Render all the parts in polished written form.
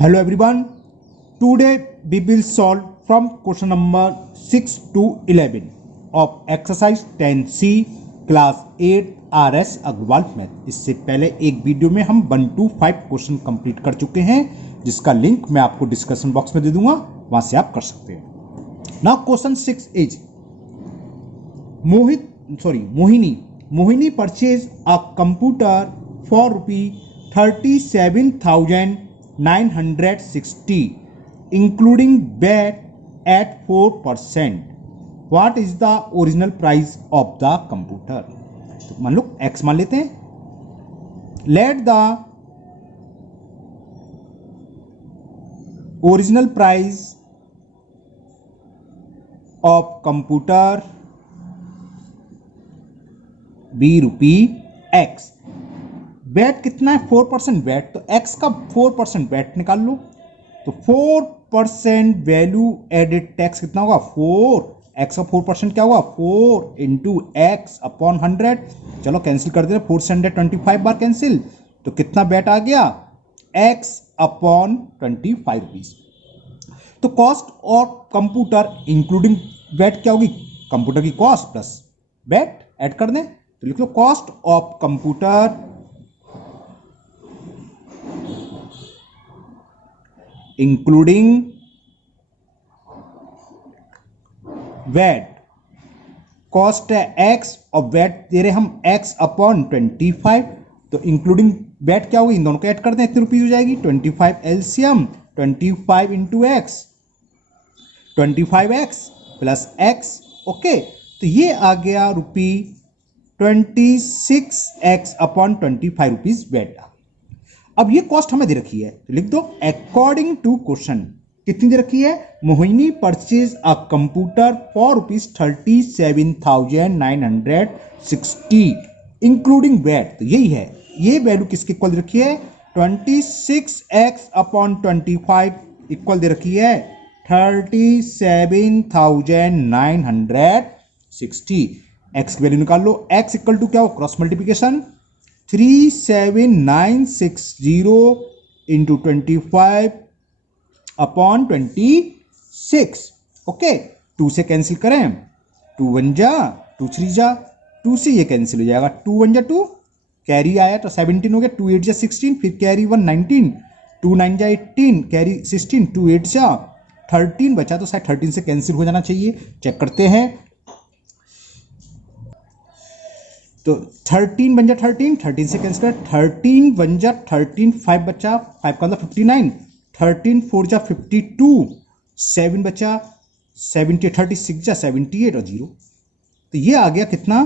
Hello everyone. Today we will solve from question number 6 to 11 of exercise 10C class 8 RS Agarwal math. इससे पहले एक video में हम 1 to 5 question complete कर चुके हैं, जिसका लिंक मैं आपको डिस्कशन बॉक्स में दे दूंगा, वहां से आप कर सकते हैं। Now question 6 is Mohini purchase a computer for ₹37,960 including VAT at 4%. What is the original price of the computer? तो मान लो x मान लेते हैं. Let the original price of computer be ₹x. VAT कितना है? 4% वैट, तो x का 4% वैट निकाल लो, तो 4% वैल्यू एडेड टैक्स कितना होगा? 4। x का 4% क्या होगा? 4 इंटू एक्स अपॉन 100। चलो कैंसिल कर दे, 4 से 125 बार कैंसिल, तो कितना वैट आ गया? x upon 25 rupees. तो cost of computer including VAT क्या होगी? कंप्यूटर की कॉस्ट प्लस वैट ऐड कर दें, तो लिख लो cost of computer including VAT. Cost है x और वैट दे रहे हम x अपॉन 25, तो इंक्लूडिंग वैट क्या होगी? इन दोनों को ऐड कर दें, कितनी रुपीज हो जाएगी? 25 LCM 25 into x, 25x plus x। Okay, तो ये आ गया ₹26x अपॉन 25 रुपीज वैट। अब ये कॉस्ट हमें दे रखी है, तो लिख दो अकॉर्डिंग टू क्वेश्चन। कितनी दे रखी है? Mohini purchase a computer for ₹37,960 including VAT. तो यही है, ये वैल्यू किसके इक्वल दे रखी है? 26x अपॉन 25 इक्वल दे रखी है 37,960। x की वैल्यू निकाल लो, x इक्वल टू क्या हो? Cross multiplication 37960 into 25 upon 26। Okay, 2 से कैंसिल करें, 2 1 जा 2 3 जा, 2 से ये कैंसिल हो जाएगा, 2 1 जा 2, कैरी आया तो 17 हो गया, 2 8 जा 16, फिर कैरी 1 19, 2 9 जा 18, कैरी 16, 2 8 जा 13 बचा, तो शायद 13 से कैंसिल हो जाना चाहिए, चेक करते हैं। तो 13 बन जा 13, 13 से कैंसिल कर, 13 बन जा 13, 5 बचा, 5 का मतलब 59, 13 4 जा 52, 7 बचा 70, 36 जा 78 और 0, तो ये आ गया कितना?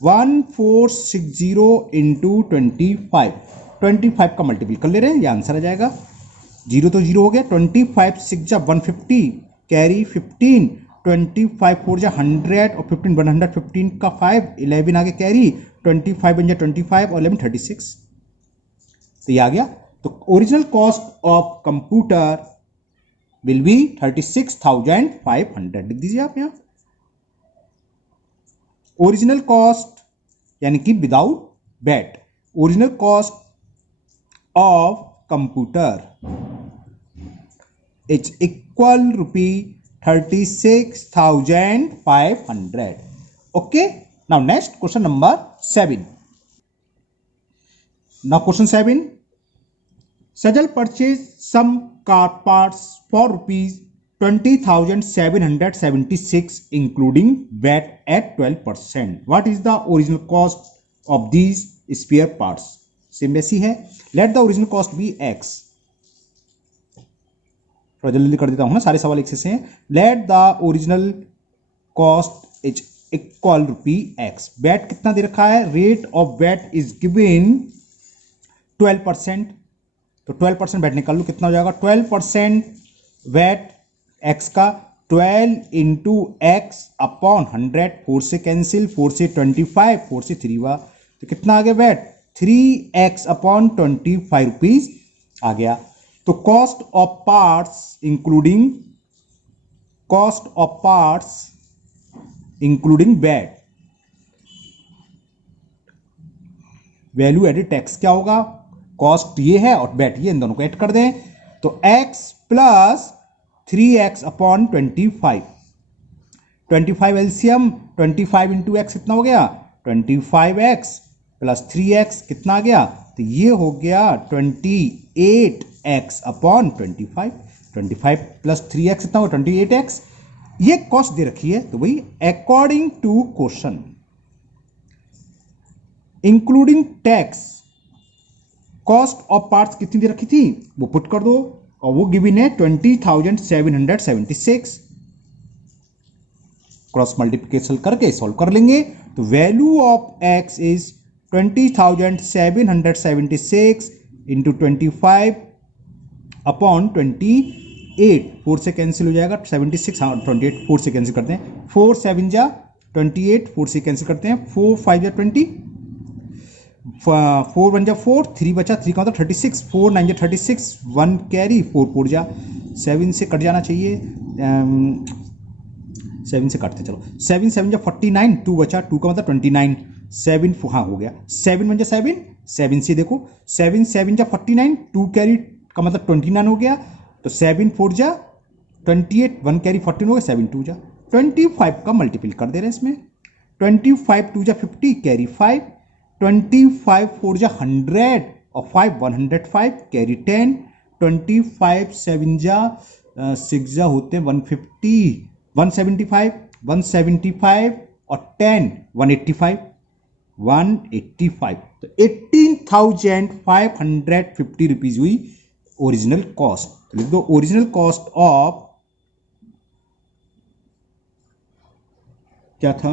1460 इंटू 25 का मल्टीपल कर ले रहे हैं, ये आंसर आ जाएगा। 0 तो 0 हो गया, 25 6 जा 150, कैरी 15, 25 4 जा 100 और 15 115 का 5, 11 आगे कैरी, 25 बन जा 25 और 11 36, तो ये आ गया। तो original cost of computer will be 36,500। लिख दीजिए आप यहां ओरिजिनल कॉस्ट, यानी कि without VAT. Original cost of computer is equal ₹36,500। Okay, now next question number 7। Now question 7, Sajal purchase some car parts for ₹20,776 including VAT at 12%. What is the original cost of these spare parts? Same वैसी है। Let the original cost be x. थोड़ा जल्दी कर देता हूं ना, सारे सवाल एक से हैं। Let the original cost is equal ₹x। VAT कितना दे रखा है? Rate of VAT is given 12%, तो 12% वैट निकाल लो, कितना हो जाएगा? 12% वैट x का 12 इंटू एक्स अपॉन 100, 4 से कैंसिल, 4 से 25, 4 से 3 हुआ, तो कितना आ गया वैट? 3x अपॉन 25 रुपीज आ गया। तो cost of parts including VAT, value added tax क्या होगा? कॉस्ट ये है और वैट ये, इन दोनों को ऐड कर दें, तो x plus 3x upon 25, 25 LCM, 25 into x कितना हो गया 25x प्लस 3x कितना आ गया, तो ये हो गया 28x अपॉन 25, 25 प्लस 3x कितना होगा 28x। ये कॉस्ट दे रखी है, तो वही according to question including tax cost of parts कितनी दे रखी थी वो पुट कर दो, और वो गिवन है 20,776। क्रॉस मल्टीप्लिकेशन करके सॉल्व कर लेंगे, तो value of x is 20,776 into 25 upon 28, 4 से कैंसिल हो जाएगा 76, हाँ 28 4 से कैंसिल करते हैं, 4 7 जा 28, 4 से कैंसिल करते हैं, 4 5 जा 20, 4 1 जा 4, 3 बचा, 3 का मतलब 36, 4 9 जा 36, 1 कैरी, 4 4 जा 7 से कट जाना चाहिए, 7 से काटते चलो, 7 7 जा 49, 2 बचा, 2 का मतलब 29, 7 हाँ हो गया, 7 1 जा 7, 7 से देखो 7 7 जा 49, 2 कैरी का मतलब 29 हो गया, तो 7 4 जा 28, 1 कैरी 14 हो गया, 7 2 जा 25 का मल्टीपल कर दे रहे हैं इसमें, 25 2 जा 50 कैरी 5, 25 4 जा 100 और 5 105 कैरी 10, 25 7 जा 6 जा होते हैं 150, 175 175 और 10 185, 185, तो 18,550 रुपीज हुई ओरिजिनल कॉस्ट। तो लिख दो ओरिजिनल कॉस्ट ऑफ क्या था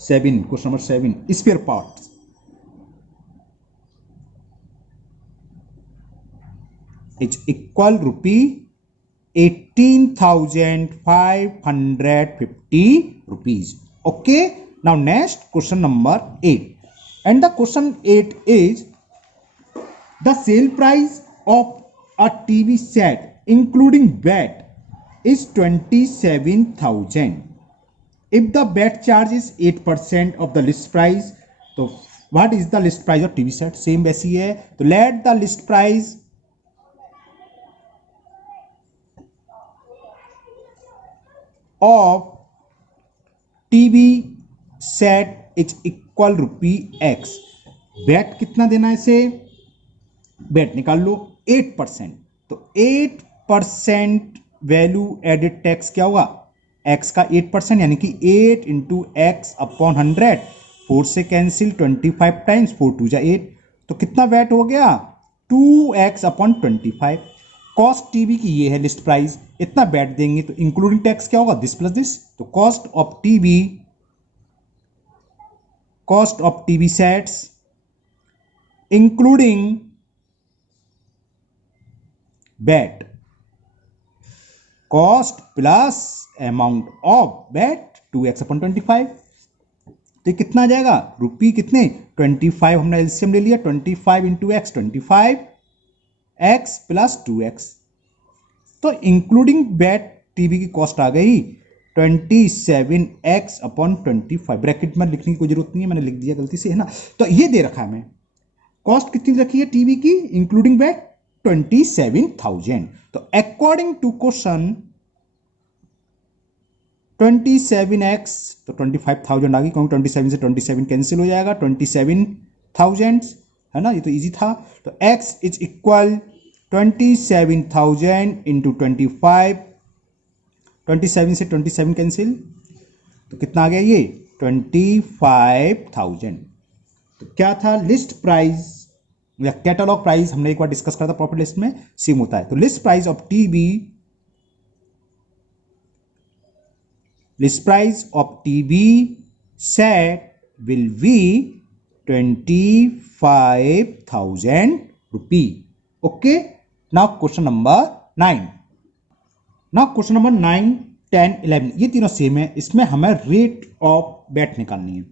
7, question number 7 spare parts, is equal rupee 18,550 rupees. Okay, now next question number 8, and the question 8 is the sale price of a TV set including VAT is 27,000. If the VAT charge is 8% of the list price, तो what is the list price of TV set? Same वैसी है, तो let the list price of TV set is equal rupee x। Bat कितना देना है इसे, bat निकाल लो 8%, तो 8% वैल्यू एडेड टैक्स क्या होगा x का 8% यानी कि 8 इंटू एक्स अपॉन 100, 4 से कैंसिल 25 टाइम्स 4 2 जा 8, तो कितना वैट हो गया 2x अपॉन 25। कॉस्ट टीवी की ये है लिस्ट प्राइस, इतना बैट देंगे तो इंक्लूडिंग टैक्स क्या होगा दिस प्लस दिस, तो cost of TV sets including bat, cost plus amount of bat 2x upon 25, तो कितना आ जाएगा रुपी कितने 25, हमने एलसीएम ले लिया 25 into x 25 x plus 2x, तो इंक्लूडिंग बैट टीवी की कॉस्ट आ गई 27x अपॉन 25। ब्रैकेट में लिखने की कोई जरूरत नहीं है, मैंने लिख दिया गलती से है ना। तो ये दे रखा है हमें कॉस्ट कितनी रखी है टीवी की इंक्लूडिंग बैट 27,000। तो अकॉर्डिंग टू क्वेश्चन 27x तो 25,000 आ गई, क्योंकि 27 से 27 कैंसिल हो जाएगा, 27,000 है ना, ये तो इजी था। तो x इज इक्वल 27,000 इंटू 25, 27 से 27 कैंसिल, तो कितना आ गया ये 25,000। तो क्या था लिस्ट प्राइस या कैटलॉग प्राइस, हमने एक बार डिस्कस करा था प्रॉफिट लिस्ट में, सेम होता है। तो list price of TV, list price of TV set will be 25,000 rupee. Okay, now question number 9। Now question number 9, 10, 11 ये तीनों सेम है, इसमें हमें रेट ऑफ बैट निकालनी है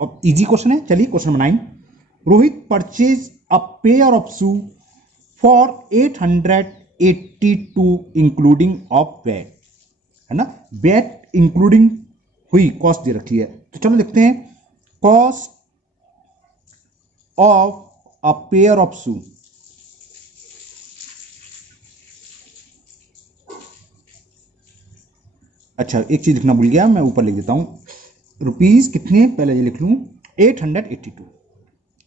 और इजी क्वेश्चन है। चलिए question number 9, Rohit purchase a pair of shoe for 882 including of VAT, है ना, बैट इंक्लूडिंग हुई कॉस्ट दे रखी है। तो चलो लिखते हैं cost of a pair of shoe, अच्छा एक चीज़ लिखना भूल गया, मैं ऊपर लिख देता हूँ। रुपीज़ कितने, पहले ये लिख लूँ 882,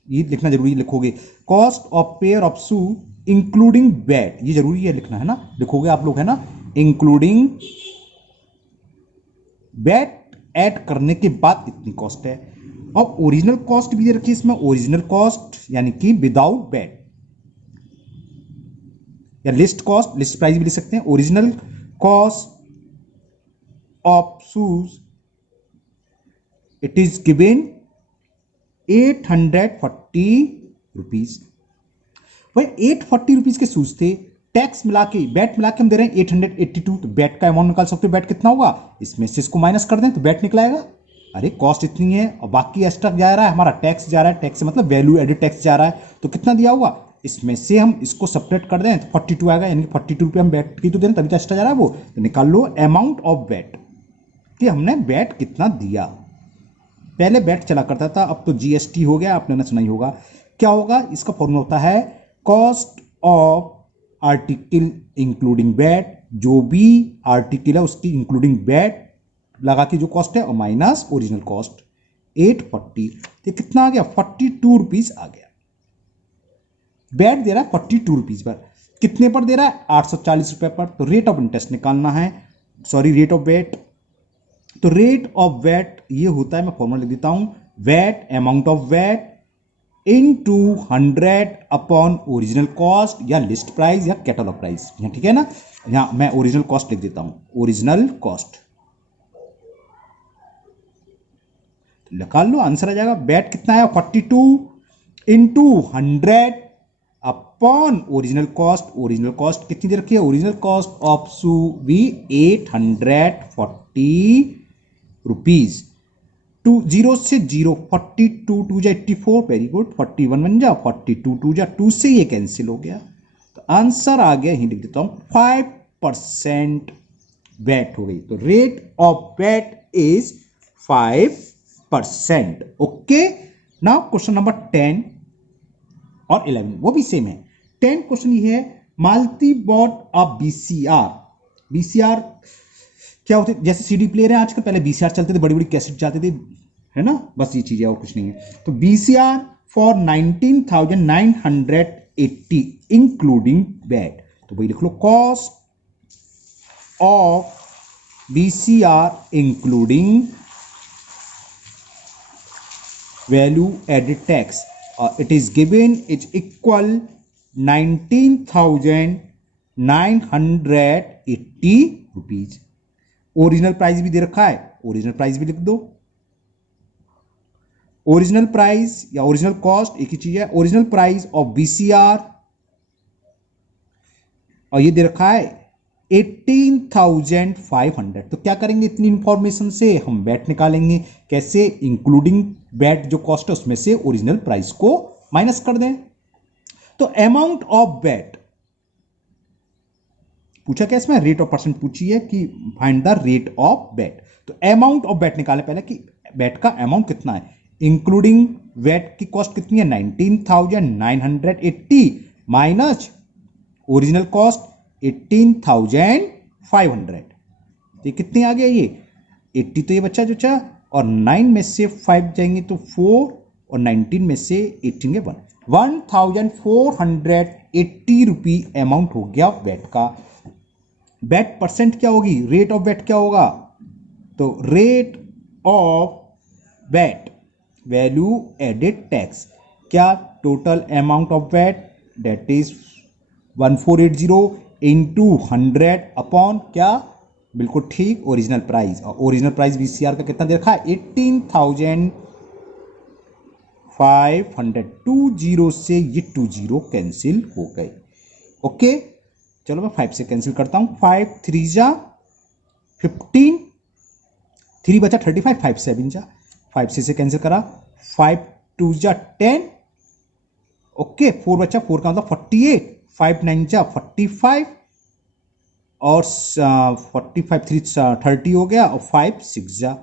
ये लिखना जरूरी है, लिखोगे। Cost of pair of shoe including VAT, ये जरूरी है लिखना, है ना, लिखोगे आप लोग, है ना, इंक्लूडिंग वैट ऐड करने के बाद इतनी कॉस्ट है। अब ओरिजिनल कॉस्ट भी दे रखी है इसमें, ओरिजिनल कॉस्ट यानी कि विदाउट वैट, या लिस्ट कॉस्ट, लिस्ट प्राइस भी लिख सकते हैं। Original cost of shoes it is given 840 rupees. भाई 840 रुपीज के शूज थे, टैक्स मिला के बैट मिला के हम दे रहे हैं 882, तो बैट का अमाउंट निकाल सकते हो, बैट कितना होगा, इसमें से इसको माइनस कर दें तो बैट निकलाएगा। अरे कॉस्ट इतनी है और बाकी एक्स्ट्रा जा रहा है हमारा टैक्स जा रहा है, टैक्स से मतलब वैल्यू एडेड टैक्स जा रहा है, तो कितना दिया होगा, इसमें से हम इसको सेपरेट कर दें तो 42 आएगा, यानी कि 42 रुपये हम बैट की तो दे रहे हैं, तभी तो एक्स्ट्रा जा रहा है वो, तो निकाल लो अमाउंट ऑफ बैट कि हमने बैट कितना दिया। पहले बैट चला करता था, अब तो जीएसटी हो गया, आपने सुना ही होगा। क्या होगा, इसका फॉर्मूला होता है cost of article including bat, जो भी आर्टिकल है उसकी इंक्लूडिंग बैट लगा के जो कॉस्ट है, और माइनस ओरिजिनल कॉस्ट 840, तो कितना आ गया 42 रुपीज आ गया। बैट दे रहा है 42 रुपीज पर, कितने पर दे रहा है 840 रुपए पर, तो रेट ऑफ इंटरेस्ट निकालना है, सॉरी रेट ऑफ वेट, तो रेट ऑफ वेट ये होता है, मैं फॉर्मूला लिख देता हूं, VAT amount of VAT into 100 upon original cost या लिस्ट प्राइस या कैटलॉग प्राइस, यहाँ ठीक है ना, यहां मैं ओरिजिनल कॉस्ट लिख देता हूं, ओरिजिनल कॉस्ट, निकाल लो आंसर आ जाएगा। बैट कितना है 42 into 100 upon original cost, original cost कितनी दे रखी है, ओरिजिनल कॉस्ट ऑफ शू भी 840 रुपीज, 0 से 0, 42 टू जा 84, वेरी गुड, 41 बन जा, 42 टू जा 2 से ये कैंसिल हो गया, तो आंसर आ गया, यही लिख देता हूं 5% वैट हो गई, तो rate of VAT is 5%। Okay, now question number 10 और 11 वो भी सेम है। 10 क्वेश्चन ये है, मालती बॉट अ बीसीआर, बीसीआर क्या होते, जैसे सीडी प्लेयर है आजकल, पहले बीसीआर चलते थे, बड़ी बड़ी कैसेट जाते थे, है ना, बस ये चीज है और कुछ नहीं है। तो बीसीआर फॉर 19,980 इंक्लूडिंग वैट, तो वही लिख लो, cost of BCR including value added tax, it is given it's equal 19,980 rupees. Original price भी दे रखा है, ओरिजिनल प्राइस भी लिख दो, ओरिजिनल प्राइस या ओरिजिनल कॉस्ट एक ही चीज है, ओरिजिनल प्राइस ऑफ बीसीआर, और ये दे रखा है 18,500, तो क्या करेंगे इतनी इंफॉर्मेशन से, हम बैट निकालेंगे, कैसे, इंक्लूडिंग बैट जो कॉस्ट है उसमें से ओरिजिनल प्राइस को माइनस कर दें। तो अमाउंट ऑफ बैट पूछा क्या इसमें, रेट ऑफ परसेंट पूछी है कि find the rate of bat, तो अमाउंट ऑफ बैट निकाले पहले कि बैट का अमाउंट कितना है, इंक्लूडिंग बैट की कॉस्ट कितनी है 19,980 माइनस ओरिजिनल कॉस्ट 18,500, तो कितने आ गया ये 80, तो ये बच्चा जो चा, और 9 में से 5 जाएंगे तो 4, और 19 में से 18 के 1, 1,480 रुपी अमाउंट हो गया बैट का। बैट परसेंट क्या होगी, रेट ऑफ बैट क्या होगा, तो rate of VAT value added tax, क्या total amount of VAT that is 1480 into 100 upon क्या, बिल्कुल ठीक, ओरिजिनल प्राइस, और ओरिजिनल प्राइस बीसीआर का कितना दे रखा है 18,500, 20 से ये 20 कैंसिल हो गए। ओके, चलो मैं 5 से कैंसिल करता हूं, 5 3 जा 15, 3 बचा 35, 5 7 जा, 5 से कैंसिल करा, 5 2 जा 10, ओके, 4 बचा, 4 का मतलब 48, 5 9 जा 45, और 45 3 30 हो गया, और 5 6 जा,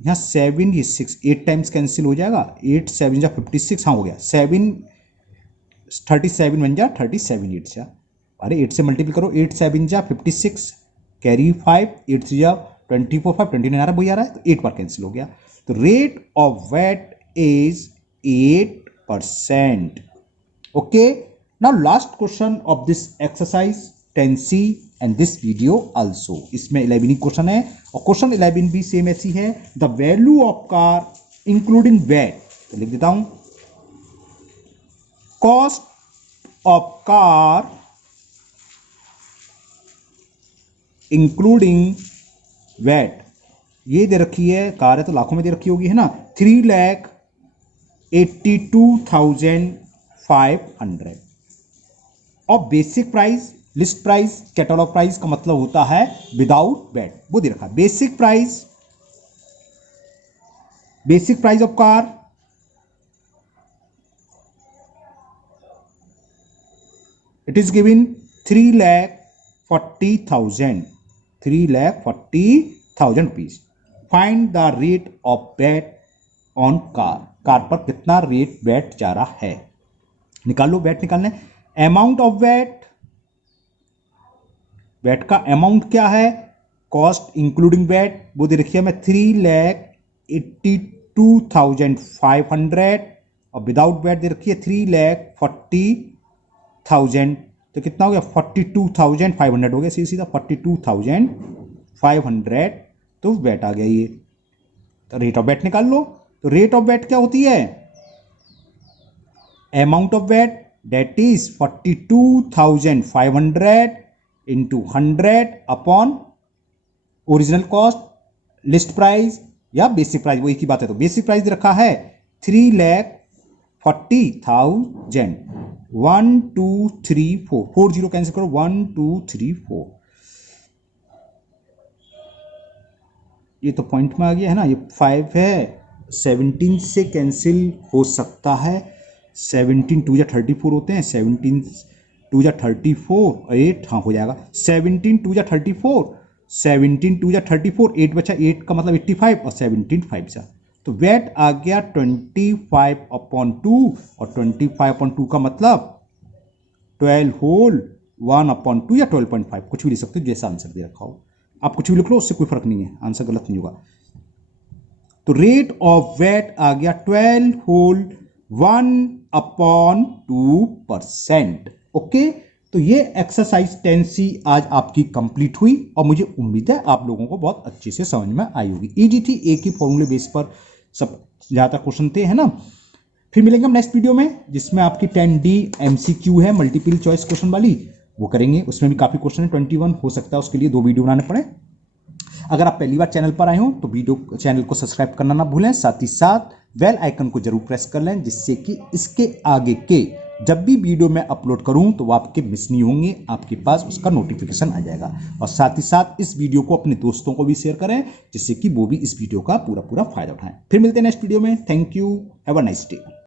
यहाँ 7 ये 6 8 टाइम्स कैंसिल हो जाएगा, 8 7 जा 56, हाँ हो गया, 7 37 बन जा 37 8 जा, अरे 8 से मल्टीपल करो, 8 7 जा 56, कैरी 5, 8 3 जा 24 5 29 आ रहा है, वही आ रहा है, तो 8 बार कैंसिल हो गया। तो rate of VAT is 8%। Okay, now last question of this exercise 10C and this video also. इसमें 11 क्वेश्चन है और क्वेश्चन 11 भी सेम ऐसी है। The value of car including VAT, तो लिख देता हूं, cost of car including VAT, ये दे रखी है, कार है तो लाखों में दे रखी होगी, है ना, 3,82,500। और basic price, list price, catalogue price का मतलब होता है विदाउट वैट, वो दे रखा है। Basic price of car it is given 3,40,000 rupees. Find the rate of VAT on car, car पर कितना रेट वैट जा रहा है, निकाल लो। वैट निकालना है। अमाउंट ऑफ वैट, वैट का अमाउंट क्या है, कॉस्ट इंक्लूडिंग वैट, वो दे रखी है मैं 3,82,500 और विदाउट वैट दे रखी है 3,40,000। तो कितना हो गया, 42,500 हो गया, सीधा 42,500। तो वैट आ गया ये। तो रेट ऑफ वैट निकाल लो। तो रेट ऑफ वैट क्या होती है, amount of VAT that is 42,500 into 100 upon original cost, list price या बेसिक प्राइस, वो एक ही बात है। तो बेसिक प्राइस रखा है 3,40,000। 1 2 3 4, 4 0 कैंसिल करो, 1 2 3 4, ये तो पॉइंट में आ गया है ना, ये 5 है, 17 से कैंसिल हो सकता है, 17 2 या 34 होते हैं, 17 2 या 34, 8 हाँ हो जाएगा, 17 2 या 34, 17 2 या 34, 8 बचा, 8 का मतलब 85 और 17 5 सा। तो वैट आ गया 25/2 और 25/2 का मतलब 12 होल 1/2 या 12.5, कुछ भी लिख सकते हो, जैसा आंसर दे रखा हो। आप कुछ भी लिख लो, उससे कोई फर्क नहीं है, आंसर गलत नहीं होगा। तो रेट ऑफ वैट आ गया 12 होल 1/2%। ओके, तो ये एक्सरसाइज 10C आज आपकी कंप्लीट हुई और मुझे उम्मीद है आप लोगों को बहुत अच्छे से समझ में आई होगी। इजी थी, एक ही फॉर्मूले बेस पर सब ज़्यादातर क्वेश्चन थे, है ना। फिर मिलेंगे हम नेक्स्ट वीडियो में, जिसमें आपकी 10D MCQ है, मल्टीपल चॉइस क्वेश्चन वाली, वो करेंगे। उसमें भी काफ़ी क्वेश्चन है, 21 हो सकता है, उसके लिए 2 वीडियो बनाने पड़े। अगर आप पहली बार चैनल पर आए हो तो वीडियो चैनल को सब्सक्राइब करना ना भूलें, साथ ही साथ बेल आइकन को जरूर प्रेस कर लें, जिससे कि इसके आगे के जब भी वीडियो मैं अपलोड करूं तो वो आपके मिस नहीं होंगे, आपके पास उसका नोटिफिकेशन आ जाएगा। और साथ ही साथ इस वीडियो को अपने दोस्तों को भी शेयर करें, जिससे कि वो भी इस वीडियो का पूरा फायदा उठाएं। फिर मिलते हैं नेक्स्ट वीडियो में। Thank you, have a nice day.